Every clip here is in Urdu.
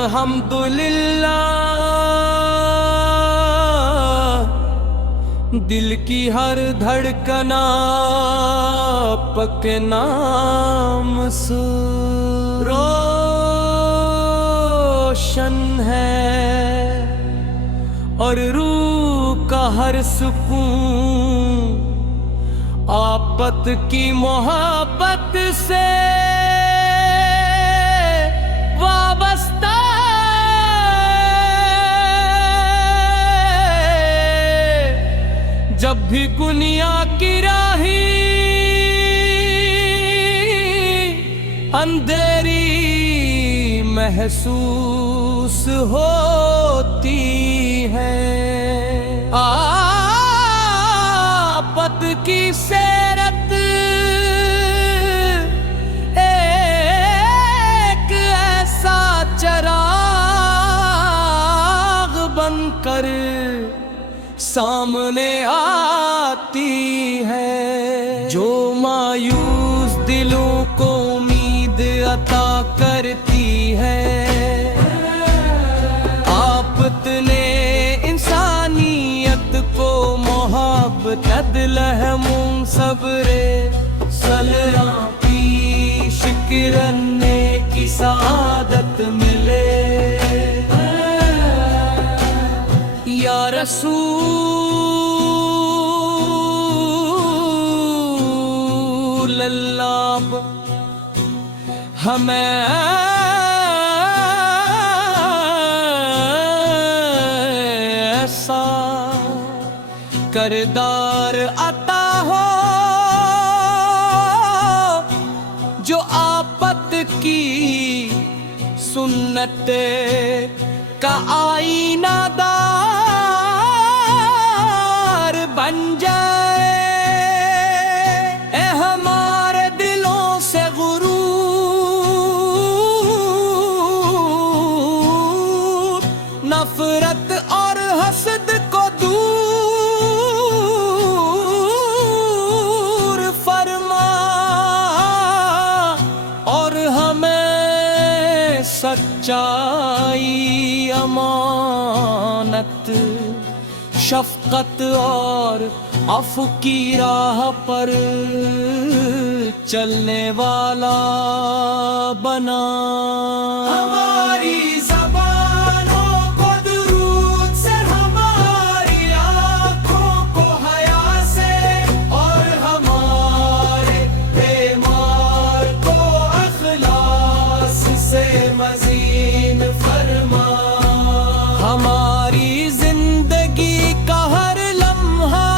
الحمدللہ دل کی ہر دھڑکن آپ کے نام سے روشن ہے اور روح کا ہر سکون آپت کی محبت سے وابستہ جب بھی دنیا کی راہی اندھیری محسوس ہوتی ہے آپت کی سیرت ایک ایسا چراغ بن کر سامنے آتی ہے جو مایوس دلوں کو امید عطا کرتی ہے آپت نے انسانیت کو محبت عدل رحم صبر صلاح کی شکرنے کی سعادت ملے یا رسول اللہ ہمیں ایسا کردار عطا ہو جو آپت کی سنت کا آئینہ دار بن جائے اے ہمارے دلوں سے غرور نفرت اور حسد کو دور فرما اور ہمیں سچائی امانت شفقت اور عفو کی راہ پر چلنے والا بنا ہماری زبانوں کو درود سے ہماری آنکھوں کو حیا سے اور ہمارے بیمار کو اخلاص سے مزین فرما ہماری زندگی کا ہر لمحہ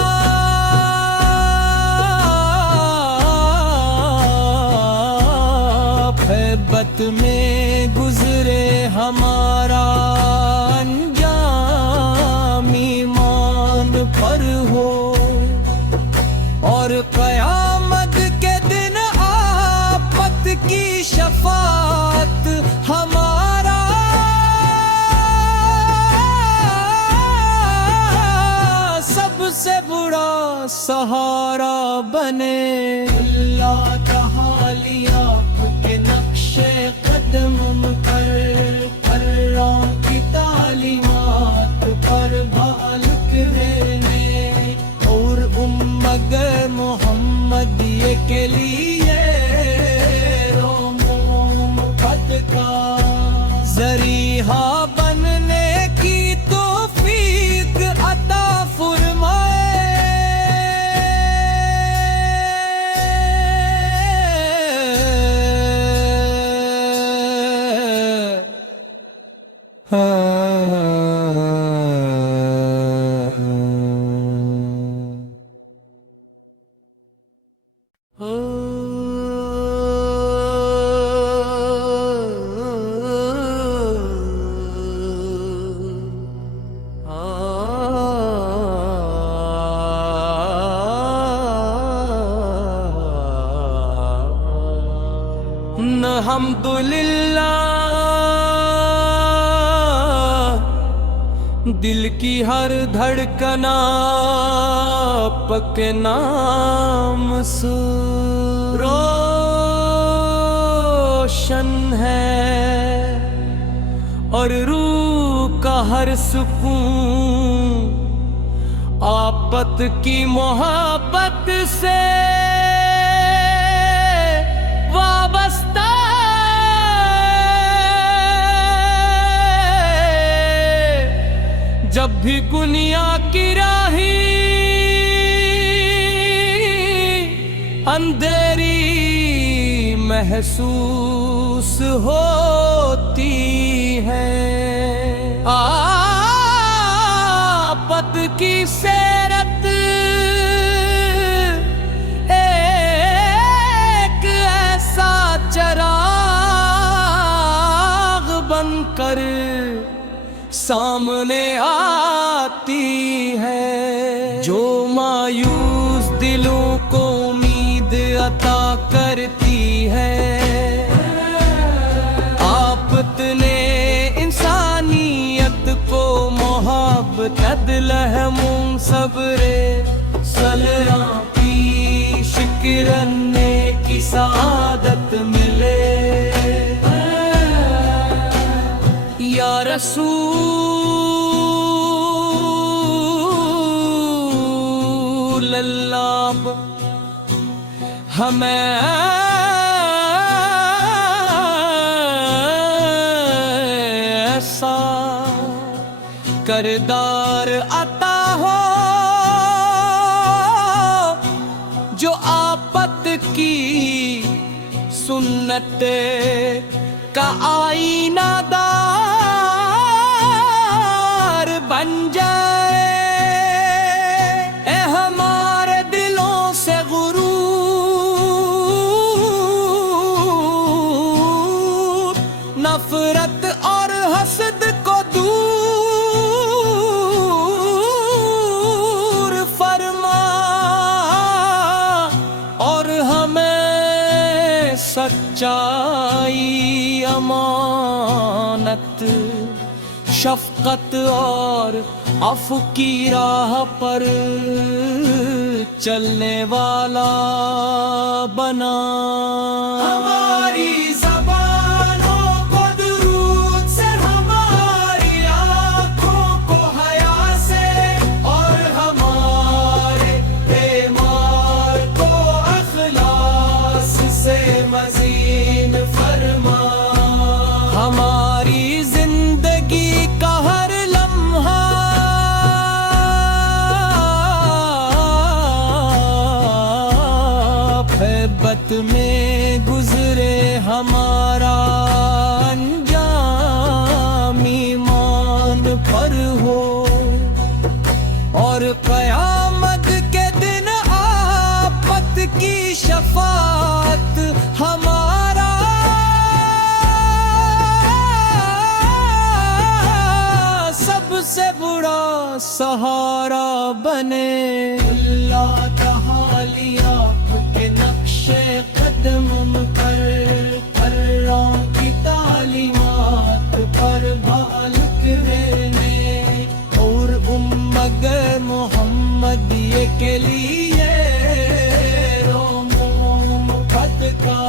محبت میں گزرے ہمارا انجام ایمان پر ہو اور قیامت کے دن آپت کی شفاعت ہمارا سب سے بڑا سہارا بنے اللہ تعالی آپ کے نقش قدم پر قرآن کی تعلیمات پر بالک رہنے اور امت محمد کے لیے روم قد کا ذریعہ بننے کی توفیق عطا فرمائے الحمدللہ دل کی ہر دھڑکن آپ کے نام سے روشن ہے اور روح کا ہر سکون آپت کی محبت سے وابستہ جب بھی دنیا کی راہی اندھیری محسوس ہوتی ہے، آپت کی سیرت ایک ایسا چراغ بن کر سامنے آتی ہے جو مایوس دلوں کو امید عطا کرتی ہے۔ آپت نے انسانیت کو محبت عدل رحم صبر صلاح کی شکرنے کی سعادت ملے۔ یا رسول اللہ ہمیں ایسا کردار عطا ہو جو آپت کی سنت کا آئینہ دار بن جائے۔ اے ہمارے دلوں سے غرور، نفرت اور حسد کو دور فرما، اور ہمیں سچائی، امانت، شفقت اور عفو کی راہ پر چلنے والا بنا۔ ہماری زبانوں کو درود سے، ہماری آنکھوں کو حیا سے، اور ہمارے اعمال کو اخلاص سے مزین فرما۔ ہماری زندگی کا ہر لمحہ محبت میں گزرے، ہمارا انجام ایمان پر ہو، اور قیامت کے دن آپت کی شفاعت ہمارا سب سے بڑا سہارا بنے۔ اللہ تعالی آپ کے نقش قدم پر، پروں کی تعلیمات پر بالک رہنے، اور مگر محمد یہ کے لیے روم خط کا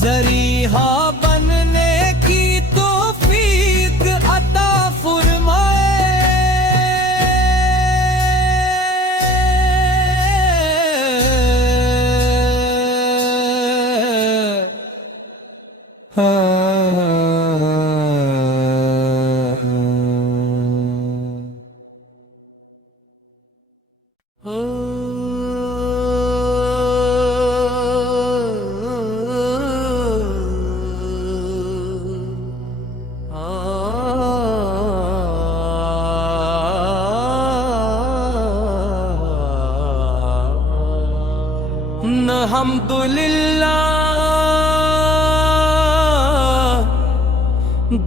ذریعہ بننے کی توفیق عطا فرمائے۔ الحمدللہ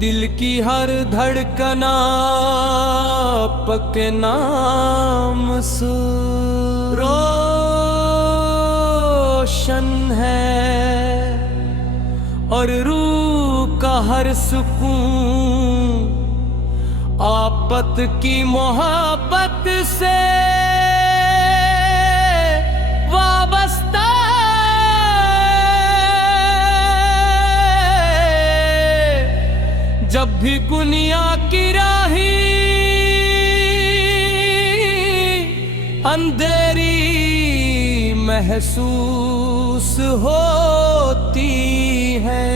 دل کی ہر دھڑکن آپ کے نام سے روشن ہے، اور روح کا ہر سکون آپت کی محبت سے وابستہ جب بھی دنیا کی راہی اندھیری محسوس ہوتی ہے،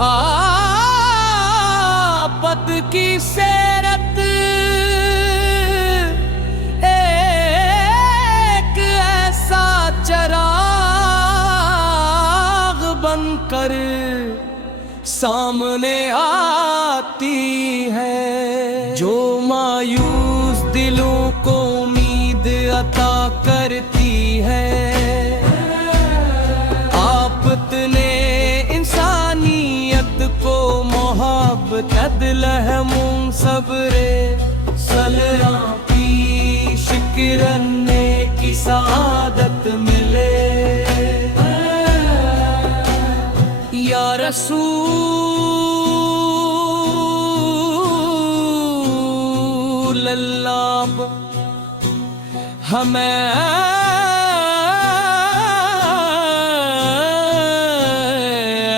آپت کی سیرت ایک ایسا چراغ بن کر سامنے آتی ہے، جو مایوس دلوں کو امید عطا کرتی ہے۔ آفت نے انسانیت کو محبت عدل صبر صلاح کی شکرنے کی سعادت ملے۔ یا رسول اللہ، ہمیں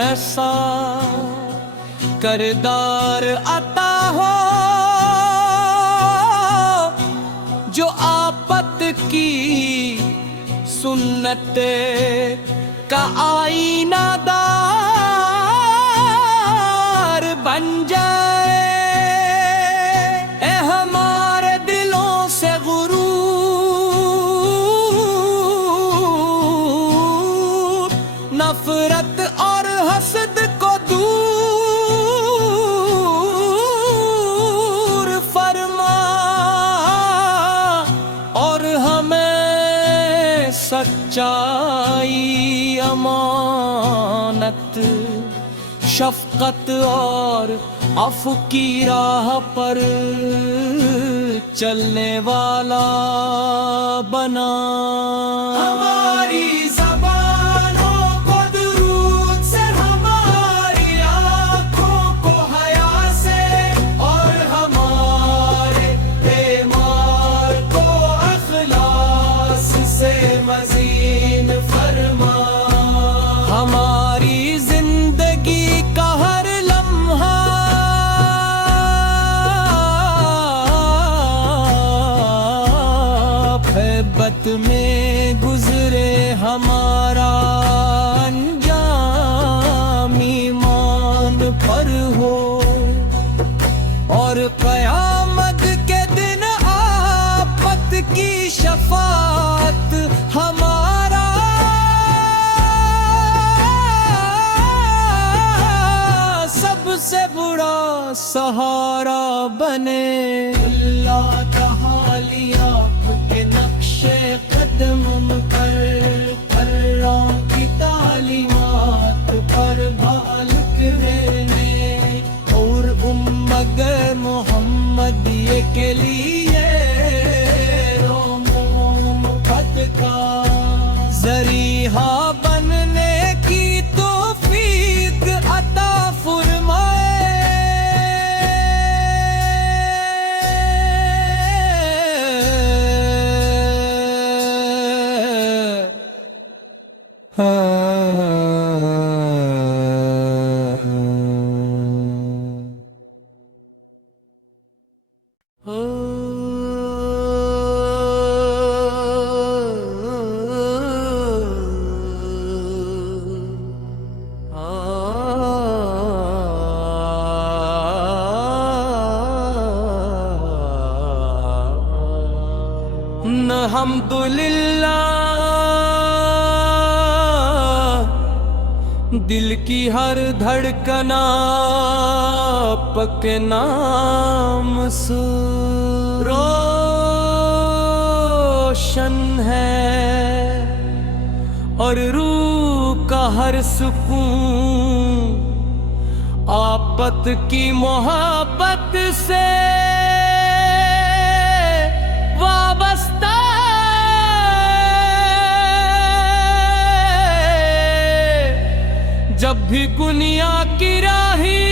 ایسا کردار عطا ہو جو آفت کی سنت کا آئینہ دار بن جائے۔ اے ہمارے دلوں سے غرور، نفرت اور حسد کو دور فرما، اور ہمیں سچائی، امانت، شفقت اور عفو کی راہ پر چلنے والا بنا۔ ہماری زبانوں کو درود سے، ہماری آنکھوں کو حیا سے، اور ہمارے اعمال کو اخلاص سے مزین فرما۔ ہماری زندگی کا ہر لمحہ محبت میں گزرے، ہمارا انجام ایمان پر ہو، اور قیامت کے دن آفت کی شفاعت ہمارا سب سے بڑا سہارا بنے۔ اللہ تعالی آپ کے نقش قدم پر، قرآن کی تعلیمات پر بھالک دینے، اور مگر محمد یہ کے لیے رومت کا ذریعہ بننے کی توفیق عطا فرمائے۔ الحمدللہ، دل کی ہر دھڑکن آپ کے نام سے روشن ہے، اور روح کا ہر سکون آفت کی محبت سے وابستہ۔ جب بھی دنیا کی راہی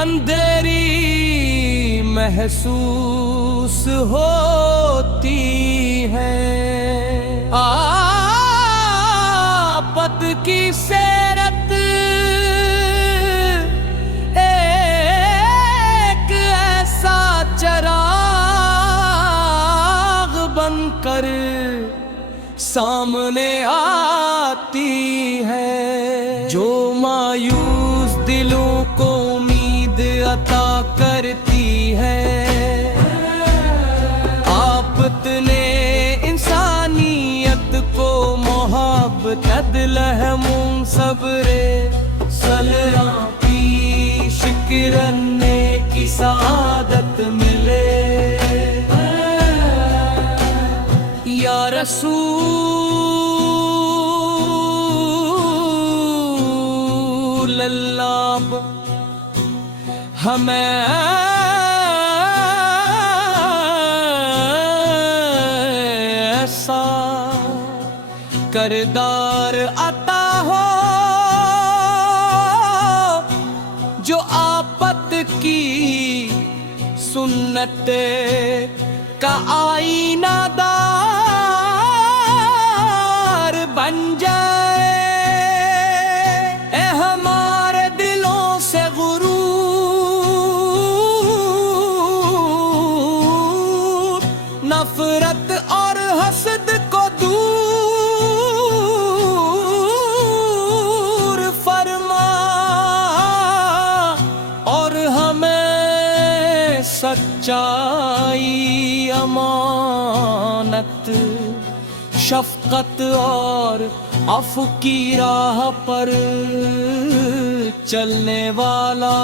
اندھیری محسوس ہوتی ہے، آفت کی سیرت کر سامنے آتی ہے، جو مایوس دلوں کو امید عطا کرتی ہے۔ آفت نے انسانیت کو محبت عدل رحم صبر صلاح کی شکرنے کی سعادت ملے۔ یا رسول اللہ ہمیں ایسا کردار عطا ہو جو آفت کی سنت کا آئینہ دار بن جائے۔ اے ہمارے دلوں سے غرور، نفرت اور حسد کو دور فرما، اور ہمیں سچائی، امانت، شفقت اور عفو کی راہ پر چلنے والا